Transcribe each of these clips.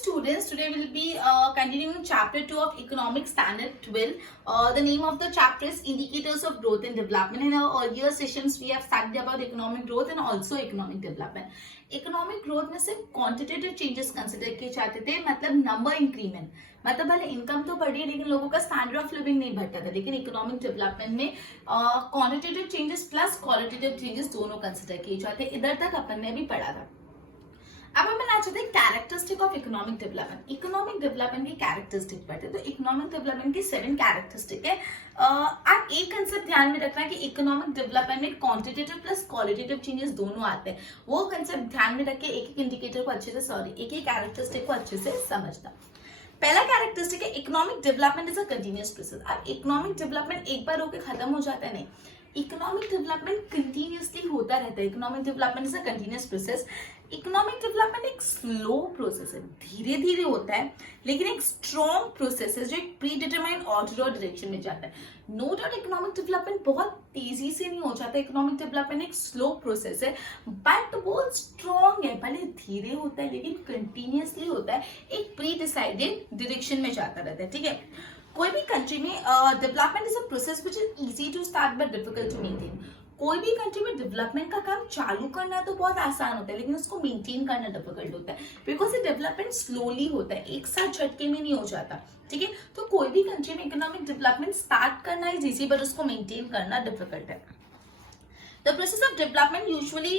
students, today we will be continuing chapter 2 of Economic Standard 12. The name of the chapter is Indicators of Growth and Development. In our earlier sessions, we have studied about economic growth and also economic development. Economic growth में सिर्फ quantitative changes consider किए जाते थे, मतलब number increment, मतलब भले income तो बढ़ी लेकिन लोगों का स्टैंडर्ड ऑफ लिविंग नहीं बढ़ता था. लेकिन इकोनॉमिक डेवलपमेंट में quantitative changes plus qualitative changes दोनों कंसिडर किए जाते. इधर तक अपन ने भी पढ़ा था. अब हम आ जाते हैं characteristic of economic development. Economic development की कैरेक्टरिस्टिक पढ़ते हैं. तो इकोनॉमिक डेवलपमेंट की 7 कैरेक्टरिस्टिक है. आप एक कंसेप्ट ध्यान में रखना कि इकोनॉमिक डेवलपमेंट में क्वांटिटेटिव प्लस क्वालिटेटिव चेंजेस दोनों आते हैं. वो कंसेप्ट ध्यान में रख के एक एक इंडिकेटर को अच्छे से एक एक कैरेक्टरिस्टिक को अच्छे से समझना. पहला कैरेक्टरिस्टिक है economic development is a continuous process. अब इकोनॉमिक डेवलपमेंट एक बार होकर खत्म हो जाता है नहीं. इकोनॉमिक डेवलपमेंट कंटिन्यूअसली होता रहता है. Economic development is a continuous process. Economic development एक स्लो प्रोसेस है, धीरे धीरे होता है लेकिन एक स्ट्रॉन्ग प्रोसेस है जो एक प्री डिटरमाइंड ऑर्डर और डायरेक्शन में जाता है. नो डाउट इकोनॉमिक डेवलपमेंट बहुत तेजी से नहीं हो जाता. इकोनॉमिक डेवलपमेंट एक स्लो प्रोसेस है बट वो स्ट्रॉन्ग है. भले धीरे होता है लेकिन कंटिन्यूअसली होता है, एक प्री डिसाइडेड डायरेक्शन में जाता रहता है. ठीक है. कोई भी कंट्री में development is a process which is easy to start but difficult to maintain. कोई भी कंट्री में डेवलपमेंट का काम चालू करना तो बहुत आसान होता है लेकिन उसको मेंटेन करना डिफिकल्ट होता है बिकॉज ये डेवलपमेंट स्लोली होता है, एक साथ झटके में नहीं हो जाता. ठीक है. तो कोई भी कंट्री में इकोनॉमिक डेवलपमेंट स्टार्ट करना इज इजी बट उसको मेंटेन करना डिफिकल्ट है. The process of development usually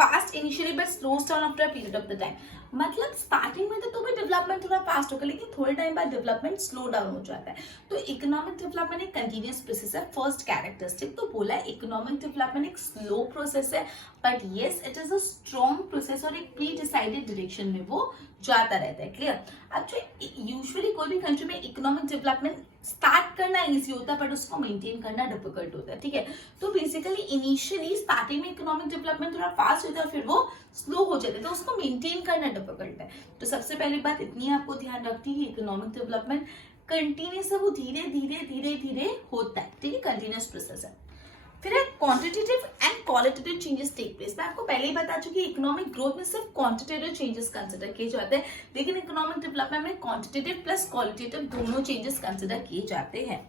fast initially but slows down after a period of the time. मतलब स्टार्टिंग में तो भी डेवलपमेंट थोड़ा फास्ट होगा लेकिन थोड़े टाइम बाद डेवलपमेंट स्लो डाउन हो जाता है. तो इकोनॉमिक डेवलपमेंट एक कंटिन्यूअस प्रोसेस है. फर्स्ट कैरेक्टरिस्टिक तो बोला है इकोनॉमिक डेवलपमेंट एक स्लो प्रोसेस है but yes it is a strong process और एक प्री डिसाइडेड डायरेक्शन में वो जाता रहता है. क्लियर. अब जो यूजुअली कोई भी कंट्री में इकोनॉमिक डेवलपमेंट स्टार्ट करना इजी होता है बट उसको मेंटेन करना डिफिकल्ट होता है. ठीक है. तो बेसिकली इनिशियली स्टार्टिंग में इकोनॉमिक डेवलपमेंट थोड़ा फास्ट होता है फिर वो स्लो हो जाता है तो उसको मेंटेन करना डिफिकल्ट है. तो सबसे पहली बात इतनी आपको ध्यान रखती है इकोनॉमिक डेवलपमेंट कंटिन्यूअस है, वो धीरे धीरे धीरे धीरे होता है. ठीक है. कंटिन्यूअस प्रोसेस है. फिर quantitative and qualitative changes take place. मैं आपको पहले ही बता चुकी इकोनॉमिक ग्रोथ में सिर्फ क्वांटिटेटिव चेंजेस कंसिडर किए जाते हैं लेकिन इकोनॉमिक डेवलपमेंट में क्वांटिटेटिव प्लस क्वालिटेटिव दोनों चेंजेस कंसिडर किए जाते हैं.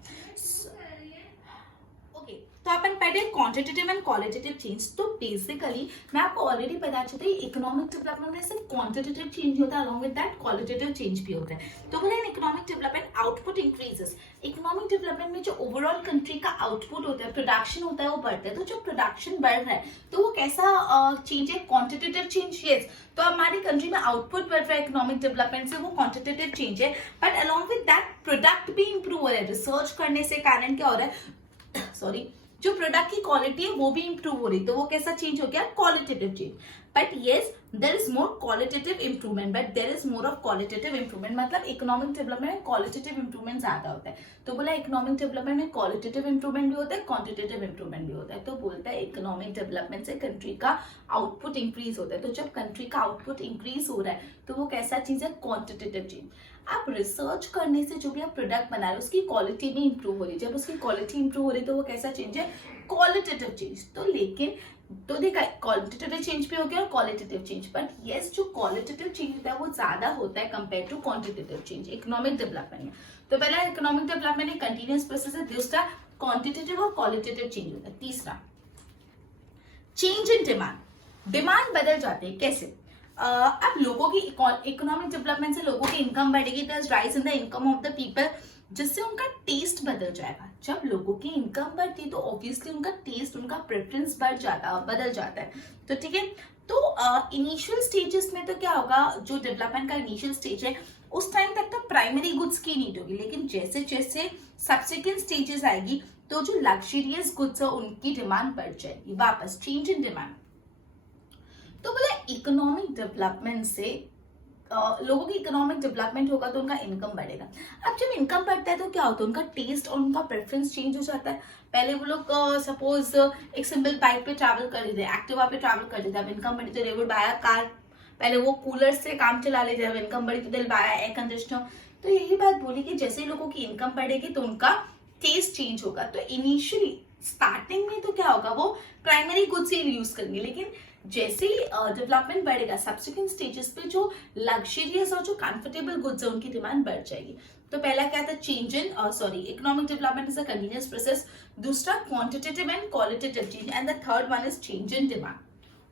तो अपन पढ़े क्वांटिटेटिव एंड क्वालिटेटिव चेंज. तो बेसिकली मैं आपको ऑलरेडी बता चुकी हूँ इकोनॉमिक डेवलपमेंट में सिर्फ क्वांटिटेटिव चेंज होता है along with that qualitative change भी होता है. तो बोला इन economic development output increases. Economic development में जो ओवरऑल कंट्री का आउटपुट होता है, प्रोडक्शन होता है, वो बढ़ता है. तो जब प्रोडक्शन बढ़ रहा है तो वो कैसा चेंज है? Quantitative change. यस. तो हमारी कंट्री में आउटपुट बढ़ रहा है इकोनॉमिक डेवलपमेंट से, वो क्वांटिटेटिव चेंज है but along with that product भी इंप्रूव हो रहा है. रिसर्च करने से कारण क्या हो रहा है सॉरी जो प्रोडक्ट की क्वालिटी है वो भी इंप्रूव हो रही है. तो वो कैसा चेंज हो गया? Qualitative change. But yes there is more qualitative improvement but there is more of qualitative improvement. मतलब इकोनॉमिक डेवलपमेंट में क्वालिटेटिव इंप्रूवमेंट ज्यादा होता है. तो बोला इकोनॉमिक डेवलपमेंट में क्वालिटेटिव इंप्रूवमेंट भी होता है, क्वांटिटेटिव इंप्रूवमेंट भी होता है. तो बोलता है इकोनॉमिक डेवलपमेंट से कंट्री का आउटपुट इंक्रीज होता है. तो जब कंट्री का आउटपुट इंक्रीज हो रहा है तो वो कैसा चीज है? Quantitative change. आप रिसर्च करने से जो भी आप प्रोडक्ट बना रहे हो उसकी क्वालिटी भी इंप्रूव हो रही है. जब उसकी क्वालिटी इंप्रूव हो रही है तो वो कैसा चेंज है? Qualitative change. तो लेकिन तो देखा क्वालिटेटिव चेंज भी हो गया और क्वालिटेटिव चेंज. बट यस जो क्वालिटेटिव चेंज होता है वो ज्यादा होता है compare to quantitative change economic development में. तो पहला इकोनॉमिक डेवलपमेंट एक कंटिन्यूअस प्रोसेस है. दूसरा क्वांटिटेटिव और क्वालिटेटिव चेंज होता है. तीसरा चेंज इन डिमांड. डिमांड बदल जाती है. कैसे? अब लोगों की इकोनॉमिक डेवलपमेंट से लोगों की इनकम बढ़ेगी. There is rise in the income of the people जिससे उनका टेस्ट बदल जाएगा. जब लोगों की इनकम बढ़ती तो ऑब्वियसली उनका टेस्ट, उनका प्रेफरेंस बदल जाता है. तो ठीक है. तो इनिशियल स्टेजेस में तो क्या होगा? जो डेवलपमेंट का इनिशियल स्टेज है उस टाइम तक तो प्राइमरी गुड्स की नीड होगी लेकिन जैसे जैसे सब्सिक्वेंट स्टेजेस आएगी तो जो लग्जरियस गुड्स है उनकी डिमांड बढ़ जाएगी. वापस चेंज इन डिमांड. तो बोले इकोनॉमिक डेवलपमेंट से लोगों की इकोनॉमिक डेवलपमेंट होगा तो उनका इनकम बढ़ेगा. अब जब इनकम बढ़ता है तो क्या होता है? उनका टेस्ट और उनका प्रेफरेंस चेंज हो जाता है. पहले वो लोग सपोज एक सिंपल बाइक पे ट्रैवल कर लेते, एक्टिवा पे ट्रैवल कर लेते. अब इनकम बढ़ी तो they would buy a car. पहले वो कूलर से काम चला लेते. अब इनकम बढ़ी तो they will by air conditioner. तो यही बात बोली कि जैसे लोगों की इनकम बढ़ेगी तो उनका टेस्ट चेंज होगा. तो इनिशियली स्टार्टिंग में तो क्या होगा? वो प्राइमरी गुड्स ही यूज करेंगे लेकिन जैसे ही डेवलपमेंट बढ़ेगा, सब्सिक्वेंट स्टेजेस पे जो लग्जरियस और जो कंफर्टेबल गुड्स है उनकी डिमांड बढ़ जाएगी। तो पहला क्या था, change in economic development is a continuous process. दूसरा quantitative and qualitative change, and the third one is change in demand.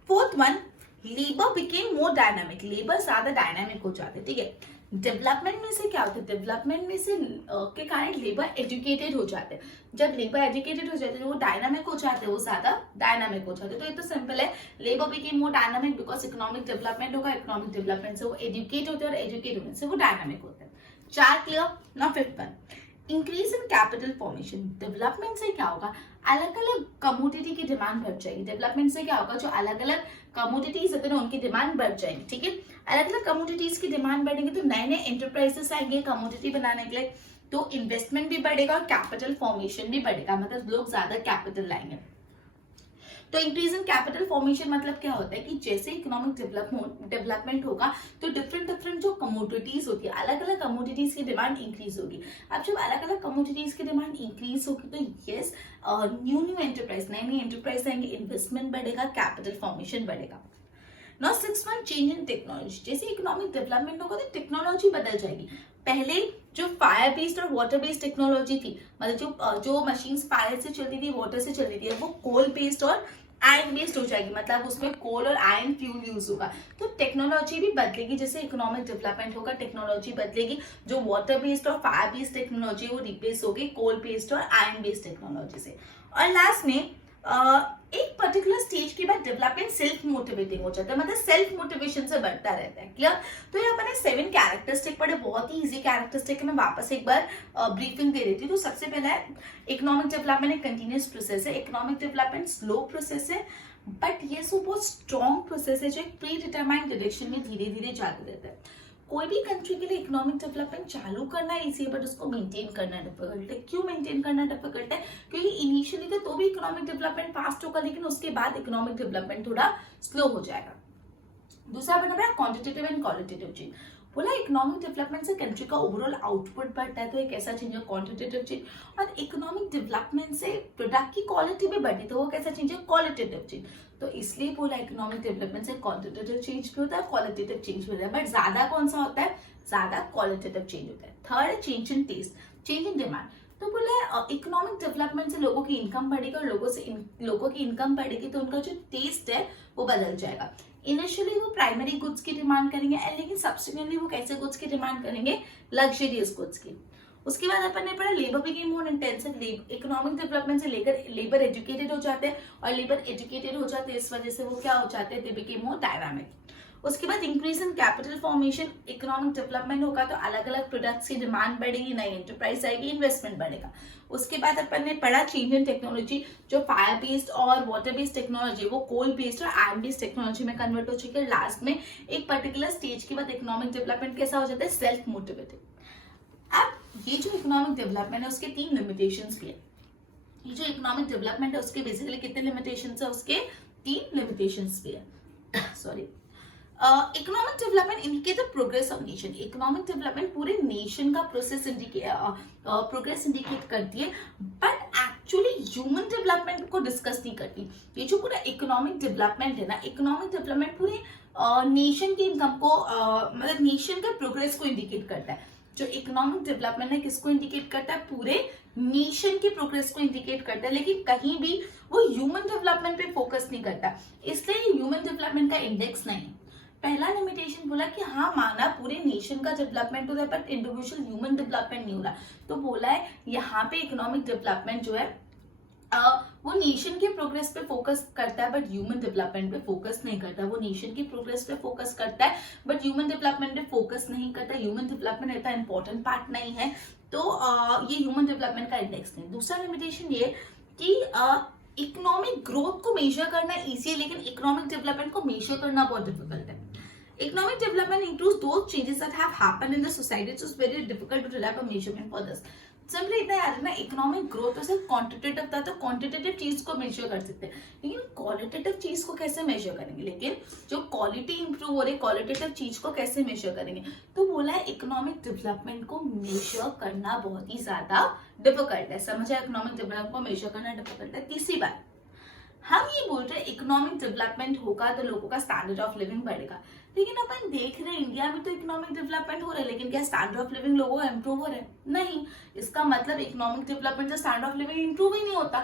Fourth one, labour became more dynamic, labour ज्यादा डायनामिक हो जाते, ठीक है। डेवलपमेंट में से क्या होता है, डेवलपमेंट में से के कारण लेबर एजुकेटेड हो जाते हैं। जब लेबर एजुकेटेड हो जाते हैं, वो डायनामिक हो जाते हैं, वो ज्यादा डायनामिक हो जाते हैं। तो ये तो सिंपल है, labour became more dynamic because economic development होगा, इकोनॉमिक डेवलपमेंट से वो एजुकेट होते हैं और एजुकेट होने से वो डायनामिक होते हैं। 4 clear. Now fifth one, increase in capital formation. Development से क्या होगा, अलग अलग कमोडिटी की डिमांड बढ़ जाएगी। डेवलपमेंट से क्या होगा, जो अलग अलग कमोडिटीज होते हैं उनकी डिमांड बढ़ जाएगी, ठीक है। अलग अलग कमोडिटीज की डिमांड बढ़ेगी तो नए नए एंटरप्राइजेस आएंगे कमोडिटी बनाने के लिए, तो इन्वेस्टमेंट भी बढ़ेगा और कैपिटल फॉर्मेशन भी बढ़ेगा, मतलब लोग ज्यादा कैपिटल लाएंगे। तो इंक्रीज इन कैपिटल फॉर्मेशन मतलब क्या होता है कि जैसे इकोनॉमिक डेवलपमेंट होगा तो डिफरेंट डिफरेंट जो कमोडिटीज होती है, अलग अलग कमोडिटीज की डिमांड इंक्रीज होगी। अब जब अलग अलग कमोडिटीज की डिमांड इंक्रीज होगी तो यस, न्यू न्यू एंटरप्राइज, नए नए एंटरप्राइज आएंगे, इन्वेस्टमेंट बढ़ेगा, कैपिटल फॉर्मेशन बढ़ेगा। Now 6 one, change in technology. जैसे इकोनॉमिक डेवलपमेंट होगा तो टेक्नोलॉजी बदल जाएगी। पहले जो फायर बेस्ड और वाटर बेस्ड टेक्नोलॉजी थी, मतलब जो मशीन्स फायर से चलती थी, वाटर से चलती थी, वो कोल बेस्ड और आयन बेस्ड हो जाएगी, मतलब उसमें कोल और आयन फ्यूल यूज होगा। तो टेक्नोलॉजी भी बदलेगी, जैसे इकोनॉमिक डेवलपमेंट होगा टेक्नोलॉजी बदलेगी। जो वाटर बेस्ड और फायर बेस्ड टेक्नोलॉजी वो रिप्लेस होगी कोल बेस्ड और आयन बेस्ड टेक्नोलॉजी से। और लास्ट में एक पर्टिकुलर स्टेज के बाद डेवलपमेंट सेल्फ मोटिवेटिंग हो जाता है, मतलब सेल्फ मोटिवेशन से बढ़ता रहता है। क्लियर। तो ये अपने 7 कैरेक्टरिस्टिक पढ़े, बहुत ही इजी कैरेक्टरिस्टिक है। मैं वापस एक बार ब्रीफिंग दे देती हूँ। तो सबसे पहला है, इकोनॉमिक डेवलपमेंट एक कंटिन्यूअस प्रोसेस है। इकोनॉमिक डेवलपमेंट स्लो प्रोसेस है, बट ये सो बहुत स्ट्रॉन्ग प्रोसेस है जो एक प्री डिटरमाइंड डायरेक्शन में धीरे धीरे जाते रहता है। कोई भी कंट्री के लिए इकोनॉमिक डेवलपमेंट चालू करना इजी है, बट उसको मेंटेन करना डिफिकल्ट है। क्यों मेंटेन करना डिफिकल्ट है, क्योंकि इनिशियली तो भी इकोनॉमिक डेवलपमेंट फास्ट होगा, लेकिन उसके बाद इकोनॉमिक डेवलपमेंट थोड़ा स्लो हो जाएगा। दूसरा बना है क्वांटिटेटिव एंड क्वालिटेटिव चेंज। बोला इकोनॉमिक डेवलपमेंट से कंट्री का ओवरऑल आउटपुट बढ़ता है, तो एक ऐसा चेंज है क्वांटिटेटिव चेंज। और इकोनॉमिक डेवलपमेंट से प्रोडक्ट की क्वालिटी भी बढ़ी, तो वो कैसा चेंज है, क्वालिटेटिव चेंज। तो इसलिए बोला इकोनॉमिक डेवलपमेंट से क्वांटिटेटिव चेंज भी होता है, क्वालिटेटिव चेंज भी होता है, बट ज्यादा कौन सा होता है, ज्यादा क्वालिटेटिव चेंज होता है। थर्ड है change in taste, change in demand. तो बोला इकोनॉमिक डेवलपमेंट से लोगों की इनकम बढ़ेगी, और लोगों की इनकम बढ़ेगी तो उनका जो टेस्ट है वो बदल जाएगा। इनिशियली वो प्राइमरी गुड्स की डिमांड करेंगे, लेकिन सब्सिक्वेंटली वो कैसे गुड्स की डिमांड करेंगे, लग्जरियस गुड्स की। उसके बाद अपन ने पढ़ा लेबर बिकेम मोर इंटेंसिव। इकोनॉमिक डेवलपमेंट से लेबर एजुकेटेड हो जाते हैं, और लेबर एजुकेटेड हो जाते हैं इस वजह से वो क्या हो जाते हैं, दे बिकेम मोर डायनामिक। उसके बाद increase in capital formation. Economic development होगा तो अलग अलग प्रोडक्ट्स की डिमांड बढ़ेगी, नई एंटरप्राइज आएगी, इन्वेस्टमेंट बढ़ेगा। उसके बाद अपन ने पढ़ा चेंज इन टेक्नोलॉजी। जो फायर बेस्ड और वाटर बेस्ड टेक्नोलॉजी वो कोल बेस्ड और आयरन बेस्ड टेक्नोलॉजी में कन्वर्ट हो चुकी है। लास्ट में एक पर्टिकुलर स्टेज के बाद इकोनॉमिक डेवलपमेंट कैसा हो जाता है, सेल्फ मोटिवेटेड। अब ये जो इकोनॉमिक डेवलपमेंट है उसके 3 लिमिटेशंस भी है। ये जो इकोनॉमिक डेवलपमेंट है उसके बेसिकली कितने लिमिटेशंस है, उसके 3 लिमिटेशंस भी है। Sorry. Economic development indicate the progress of nation. Economic development पूरे नेशन का प्रोग्रेस इंडिकेट करती है, बट एक्चुअली ह्यूमन डेवलपमेंट को डिस्कस नहीं करती। ये जो पूरा इकोनॉमिक डेवलपमेंट है ना, इकोनॉमिक डेवलपमेंट पूरे नेशन की इनकम को मतलब नेशन के प्रोग्रेस को इंडिकेट करता है। जो इकोनॉमिक डेवलपमेंट है किसको इंडिकेट करता है, पूरे नेशन की प्रोग्रेस को इंडिकेट करता है, लेकिन कहीं भी वो ह्यूमन डेवलपमेंट पे फोकस नहीं करता, इसलिए ह्यूमन डेवलपमेंट का इंडेक्स नहीं है। पहला लिमिटेशन बोला कि हाँ माना पूरे नेशन का डेवलपमेंट हो रहा है, बट इंडिविजुअल ह्यूमन डेवलपमेंट नहीं हो रहा। तो बोला है यहाँ पे इकोनॉमिक डेवलपमेंट जो है वो नेशन के प्रोग्रेस पे फोकस करता है, बट ह्यूमन डेवलपमेंट पे फोकस नहीं करता। वो नेशन की प्रोग्रेस पे फोकस करता है, बट ह्यूमन डेवलपमेंट पे फोकस नहीं करता। ह्यूमन डेवलपमेंट इतना इंपॉर्टेंट पार्ट नहीं है, तो ये ह्यूमन डेवलपमेंट का इंडेक्स नहीं। दूसरा लिमिटेशन ये कि इकोनॉमिक ग्रोथ को मेजर करना इजी है, लेकिन इकोनॉमिक डेवलपमेंट को मेजर करना बहुत डिफिकल्ट है। Economic development includes those changes that have happened in the society, so it's very difficult to rely on measurement for this. Simply इतना याद रखना, इकोनॉमिक ग्रोथ तो सिर्फ क्वांटिटेटिव था, तो क्वांटिटेटिव चीज को मेजर कर सकते हैं, लेकिन क्वालिटेटिव चीज को कैसे मेजर करेंगे, लेकिन जो क्वालिटी इंप्रूव हो रही क्वालिटेटिव चीज को कैसे मेजर करेंगे। तो बोला है इकोनॉमिक डेवलपमेंट को मेजर करना बहुत ही ज्यादा डिफिकल्ट है। समझा, इकोनॉमिक डेवलपमेंट को मेजर करना डिफिकल्ट है। तीसरी बात, हम ये बोल रहे हैं इकोनॉमिक डेवलपमेंट होगा तो लोगों का स्टैंडर्ड ऑफ लिविंग बढ़ेगा, लेकिन अपन देख रहे हैं इंडिया में तो इकोनॉमिक डेवलपमेंट हो रहा है, लेकिन क्या स्टैंडर्ड ऑफ लिविंग लोगों का इंप्रूव हो रहा है? नहीं। इसका मतलब इकोनॉमिक डेवलपमेंट से स्टैंडर्ड ऑफ लिविंग इंप्रूव ही नहीं होता।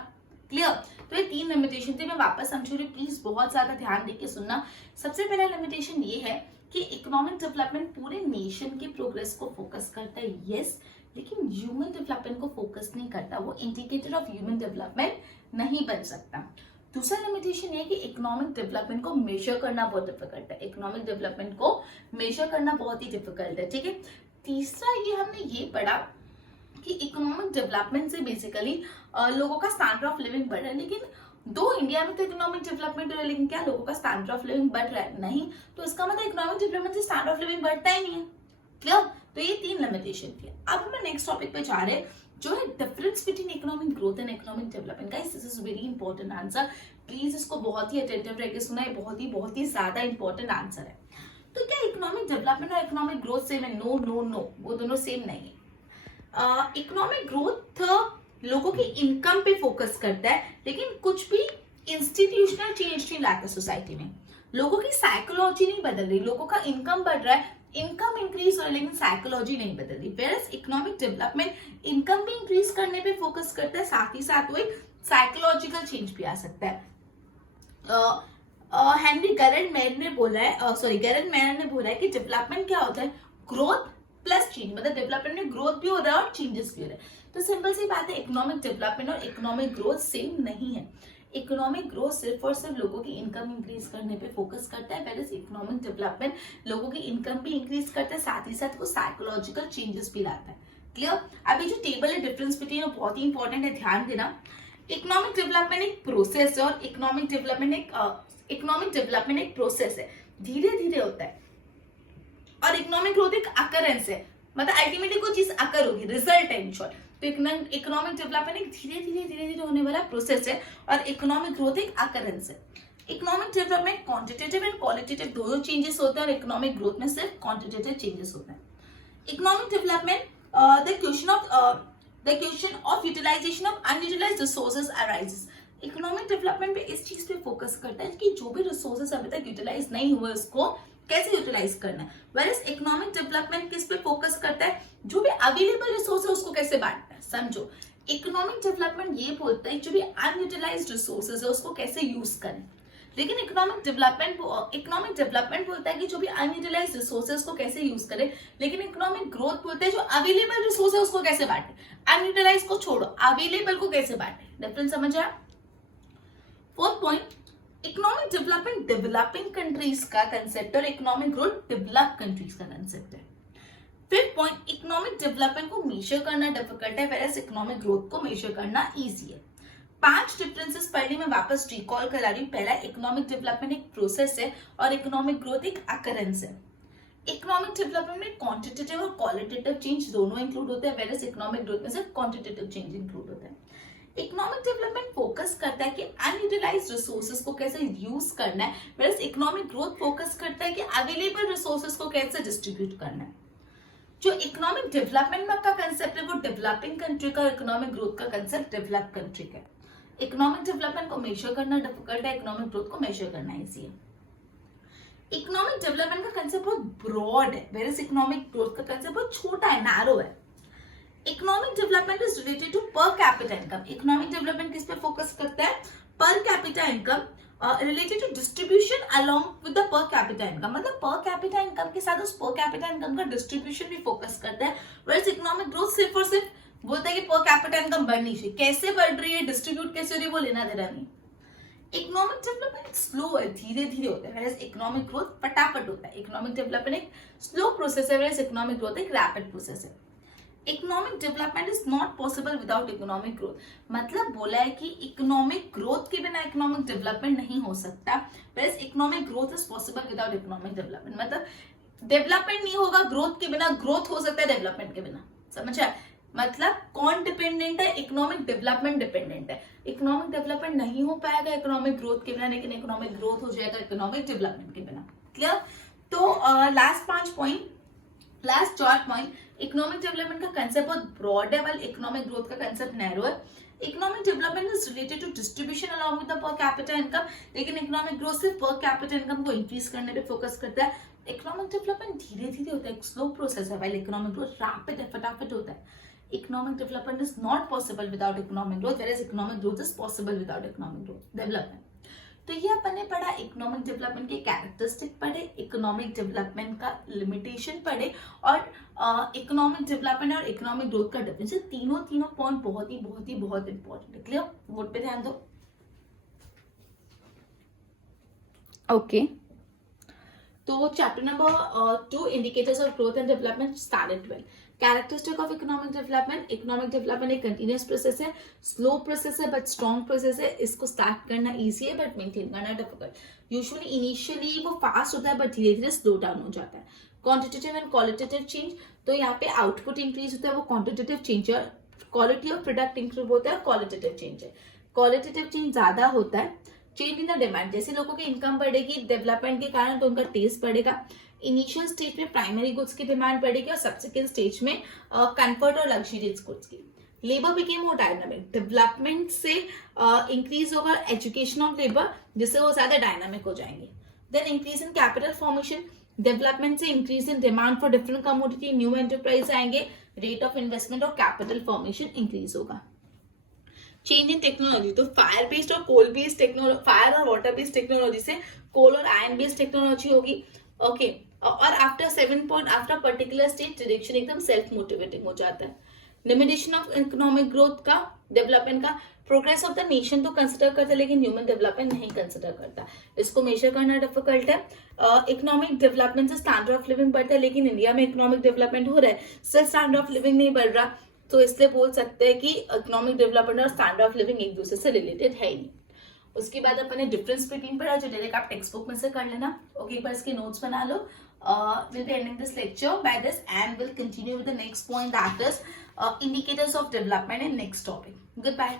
क्लियर? तो ये 3 लिमिटेशन थे, मैं वापस समझू रही, प्लीज बहुत ज्यादा ध्यान देके सुनना। सबसे पहला लिमिटेशन ये है कि इकोनॉमिक डेवलपमेंट पूरे नेशन के प्रोग्रेस को फोकस करता है, यस, लेकिन ह्यूमन डेवलपमेंट को फोकस नहीं करता, वो इंडिकेटर ऑफ ह्यूमन डेवलपमेंट नहीं बन सकता। दूसरा लिमिटेशन है कि इकोनॉमिक डेवलपमेंट को मेजर करना बहुत डिफिकल्ट है, इकोनॉमिक डेवलपमेंट को मेजर करना बहुत ही डिफिकल्ट है, ठीक है। तीसरा ये हमने ये पढ़ा कि इकोनॉमिक डेवलपमेंट से बेसिकली लोगों का स्टैंडर्ड ऑफ लिविंग बढ़ रहा है, लेकिन दो इंडिया में तो इकोनॉमिक डेवलपमेंट हो रहा है, लेकिन क्या लोगों का स्टैंडर्ड ऑफ लिविंग बढ़ रहा है? नहीं। तो इसका मतलब इकोनॉमिक डेवलपमेंट से स्टैंडर्ड ऑफ लिविंग बढ़ता ही नहीं है। क्लियर? तो ये 3 लिमिटेशन थी। अब हम नेक्स्ट टॉपिक पे जा रहे हैं, जो है difference between economic growth and economic development. Guys, this is very important answer, please इसको बहुत ही अटेंटिव रहकर सुना, ये बहुत ही ज्यादा इंपॉर्टेंट आंसर है। तो क्या इकोनॉमिक डेवलपमेंट और इकोनॉमिक ग्रोथ सेम है? नो नो नो, वो दोनों सेम नहीं है। इकोनॉमिक ग्रोथ लोगों की इनकम पे फोकस करता है, लेकिन कुछ भी इंस्टीट्यूशनल चेंज नहीं लाता सोसाइटी में। लोगों की साइकोलॉजी नहीं बदल रही, लोगों का इनकम बढ़ रहा है, इनकम इंक्रीज हो रही है, लेकिन साइकोलॉजी नहीं बदल रही। वेयरएज इकोनॉमिक डेवलपमेंट इनकम भी इंक्रीज करने पे फोकस करता है, साथ ही साथ वो एक साइकोलॉजिकल चेंज भी आ सकता है। हेनरी गैरट मेयर ने बोला है कि डेवलपमेंट क्या होता है? ग्रोथ प्लस चेंज, मतलब डेवलपमेंट में ग्रोथ भी हो रहा है और चेंजेस भी हो रहे हैं। तो सिंपल सी बात है, इकोनॉमिक डेवलपमेंट और इकोनॉमिक ग्रोथ सेम नहीं है। इकोनॉमिक ग्रोथ सिर्फ और सिर्फ लोगों की इनकम इंक्रीज करने पे फोकस करता है, पहले इकोनॉमिक डेवलपमेंट लोगों की इनकम भी इंक्रीज करता है, साथ ही साथ वो साइकोलॉजिकल चेंजेस भी लाता है। क्लियर? अभी जो टेबल है डिफरेंस बिटवीन, वो बहुत ही इंपॉर्टेंट है, ध्यान देना। इकोनॉमिक डेवलपमेंट एक प्रोसेस है और इकोनॉमिक डेवलपमेंट एक प्रोसेस है, धीरे धीरे होता है। और इकोनॉमिक ग्रोथ एक अकरेंस है, मतलब अल्टीमेटली कोई चीज अकर होगी, रिजल्ट है इन शॉर्ट। तो इकोनॉमिक डेवलपमेंट एक धीरे धीरे होने वाला प्रोसेस है और इकोनॉमिक ग्रोथ एक अकरेंस है। Economic development quantitative and qualitative दोनों चेंजेस होते हैं और इकोनॉमिक ग्रोथ में सिर्फ क्वांटिटेटिव चेंजेस होते हैं। Economic development the question of utilization of unutilized resources arises. Economic development पे इस चीज पे फोकस करता है कि जो भी रिसोर्सेज अभी तक यूटिलाइज नहीं हुए उसको कैसे यूटिलाइज करना है। वेयरएज इकोनॉमिक डेवलपमेंट किस पे फोकस करता है? जो भी अवेलेबल रिसोर्स है उसको कैसे बांटना है। समझो, इकोनॉमिक डेवलपमेंट ये बोलता है जो भी अनयूटिलाइज्ड रिसोर्सेज है उसको कैसे यूज करें, लेकिन इकोनॉमिक डेवलपमेंट बोलता है कि जो भी अनयूटिलाइज्ड रिसोर्सेज को कैसे यूज करें, लेकिन इकोनॉमिक ग्रोथ बोलता है जो अवेलेबल रिसोर्स है उसको कैसे बांटे। अनयूटिलाइज को छोड़ो, अवेलेबल को कैसे बांटे। डिफरेंस समझ आया? Fourth point, economic development developing countries का कंसेप्ट और इकोनॉमिक ग्रोथ डेवलप कंट्रीज का कंसेप्ट है। फिफ्थ पॉइंट, इकोनॉमिक डेवलपमेंट को मेजर करना डिफिकल्ट है, वेयरएज इकोनॉमिक ग्रोथ को मेजर करना इजी है। 5 डिफरेंसेस पहले मैं वापस रिकॉल करा रही हूँ। पहला, इकोनॉमिक डेवलपमेंट एक प्रोसेस है और इकोनॉमिक ग्रोथ एक अकरेंस है। इकोनॉमिक डेवलपमेंट में क्वांटिटेटिव और क्वालिटेटिव चेंज दोनों इंक्लूड होते हैं, वेयरएज इकोनॉमिक ग्रोथ में सिर्फ क्वांटिटेटिव चेंज इंक्लूड होता है। इकोनॉमिक डेवलपमेंट फोकस करता है कि अनयूटिलाइज्ड रिसोर्सेज को कैसे यूज करना है, वेयरएज इकोनॉमिक ग्रोथ फोकस करता है कि अवेलेबल रिसोर्सेज को कैसे डिस्ट्रीब्यूट करना है। जो इकोनॉमिक डेवलपमेंट का कंसेप्ट है वो डेवलपिंग कंट्री का, इकोनॉमिक ग्रोथ का कंसेप्ट डेवलप कंट्री का। इकोनॉमिक डेवलपमेंट को मेजर करना डिफिकल्ट है, इकोनॉमिक ग्रोथ को मेजर करना इजी है। इकोनॉमिक डेवलपमेंट का कंसेप्ट बहुत ब्रॉड है, वेयरएज इकोनॉमिक ग्रोथ का कंसेप्ट बहुत छोटा है, नैरो है। Economic development is related to per capita income. Economic development किस पे फोकस करता है? Per capita income related to distribution along with the per capita income, मतलब पर कैपिटा इनकम के साथ उस पर कैपिटा इनकम का डिस्ट्रीब्यूशन भी फोकस करता है। वेयरएज इकोनॉमिक ग्रोथ सिर्फ और सिर्फ बोलता है कि पर कैपिटा इनकम बढ़नी चाहिए, कैसे बढ़ रही है, डिस्ट्रीब्यूट कैसे हो रही है, वो लेना देना नहीं। इकोनॉमिक डेवलपमेंट स्लो है, धीरे धीरे होता है, वेयरएज इकोनॉमिक ग्रोथ फटाफट होता है। इकोनॉमिक डेवलपमेंट एक स्लो प्रोसेस है, वेयरएज इकोनॉमिक ग्रोथ एक रैपिड प्रोसेस है। Economic development is not possible without economic growth, मतलब बोला है कि इकोनॉमिक ग्रोथ के बिना इकोनॉमिक डेवलपमेंट नहीं हो सकता, whereas economic growth is possible without economic development. मतलब डेवलपमेंट नहीं होगा ग्रोथ के बिना, ग्रोथ हो सकता है डेवलपमेंट के बिना। समझा? मतलब कौन डिपेंडेंट है? इकोनॉमिक डेवलपमेंट डिपेंडेंट है। इकोनॉमिक डेवलपमेंट नहीं हो पाएगा इकोनॉमिक ग्रोथ के बिना, लेकिन इकोनॉमिक ग्रोथ हो जाएगा इकोनॉमिक डेवलपमेंट के बिना। क्लियर? तो लास्ट 4 पॉइंट, इकोनॉमिक डेवलपमेंट का कंसेप्ट बहुत ब्रॉड है, वाल इकोनॉमिक ग्रोथ का कंसेप्ट नैरो है। Economic development is related to distribution along with the per capita income, लेकिन इकोनॉमिक ग्रोथ सिर्फ पर कैपिटा इनकम को इंक्रीज करने पे फोकस करता है। इकोनॉमिक डेवलपमेंट धीरे धीरे होता है, एक स्लो प्रोसेस है, वाइल इकोनॉमिक ग्रोथ रैपिड है, फटाफट होता है। Economic development is not possible without economic growth, whereas economic growth is possible without economic growth development. तो ये अपन ने पढ़ा इकोनॉमिक डेवलपमेंट के कैरेक्टरिस्टिक पढ़े, इकोनॉमिक डेवलपमेंट का लिमिटेशन पढ़े, और इकोनॉमिक डेवलपमेंट और इकोनॉमिक ग्रोथ का डिफरेंस। तीनों पॉइंट बहुत इंपॉर्टेंट है। क्लियर? बोर्ड पे ध्यान दो। ओके, तो chapter number 2 indicators of growth and development standard 12। Characteristic of economic development. Economic development एक कंटिन्यूअस प्रोसेस है, स्लो प्रोसेस है बट स्ट्रॉन्ग प्रोसेस है। इसको स्टार्ट करना इजी है बट मेंटेन करना डिफिकल्ट। यूजुअली इनिशियली वो फास्ट होता है बट धीरे धीरे स्लो डाउन हो जाता है। क्वांटिटेटिव एंड क्वालिटेटिव चेंज, तो यहाँ पे आउटपुट इंक्रीज होता है, वो क्वांटिटेटिव चेंज है। क्वालिटी ऑफ प्रोडक्ट इंक्रीज होता है, क्वालिटेटिव चेंज है। क्वालिटेटिव चेंज ज्यादा होता है। चेंज इन द डिमांड, जैसे लोगों की इनकम बढ़ेगी डेवलपमेंट के कारण तो उनका टेस्ट बढ़ेगा। इनिशियल स्टेज में प्राइमरी गुड्स की डिमांड बढ़ेगी और सब्सिक्वेंट स्टेज में कंफर्ट और लग्जरियस गुड्स की। Labour became more dynamic, development से इंक्रीज होगा एजुकेशन ऑफ लेबर, जिससे वो ज्यादा डायनामिक हो जाएंगे। Then increase in capital formation, development से increase in demand for different commodity, new enterprise आएंगे, रेट ऑफ इन्वेस्टमेंट और कैपिटल फॉर्मेशन इंक्रीज होगा। चेंज इन टेक्नोलॉजी, तो फायर बेस्ड और कोल बेस्ड टेक्नोलॉजी, फायर और वाटर बेस्ड टेक्नोलॉजी से कोल और iron based technology होगी। ओके, और after 7 point after particular stage direction एकदम सेल्फ मोटिवेटिंग हो जाता है। लिमिटेशन ऑफ इकोनॉमिक ग्रोथ का, डेवलपमेंट का, प्रोग्रेस ऑफ द नेशन तो कंसिडर करता है लेकिन ह्यूमन डेवलपमेंट नहीं कंसिडर करता, इसको मेजर करना डिफिकल्ट है। इकोनॉमिक डेवलपमेंट से स्टैंडर्ड ऑफ लिविंग बढ़ता है, लेकिन इंडिया में इकोनॉमिक डेवलपमेंट हो रहा है, सिर्फ स्टैंडर्ड ऑफ लिविंग नहीं बढ़ रहा, तो इसलिए बोल सकते हैं कि इकोनॉमिक डेवलपमेंट और स्टैंडर्ड ऑफ लिविंग एक दूसरे से रिलेटेड है ही नहीं। उसके बाद अपन ने डिफरेंस बिटवीन पढ़ा, जो डायरेक्ट आप टेक्स्ट बुक में से कर लेना। ओके, एक बार इसके नोट्स बना लो। We'll be ending this lecture by this and we'll continue with the next point, that is indicators of development in next topic. Goodbye.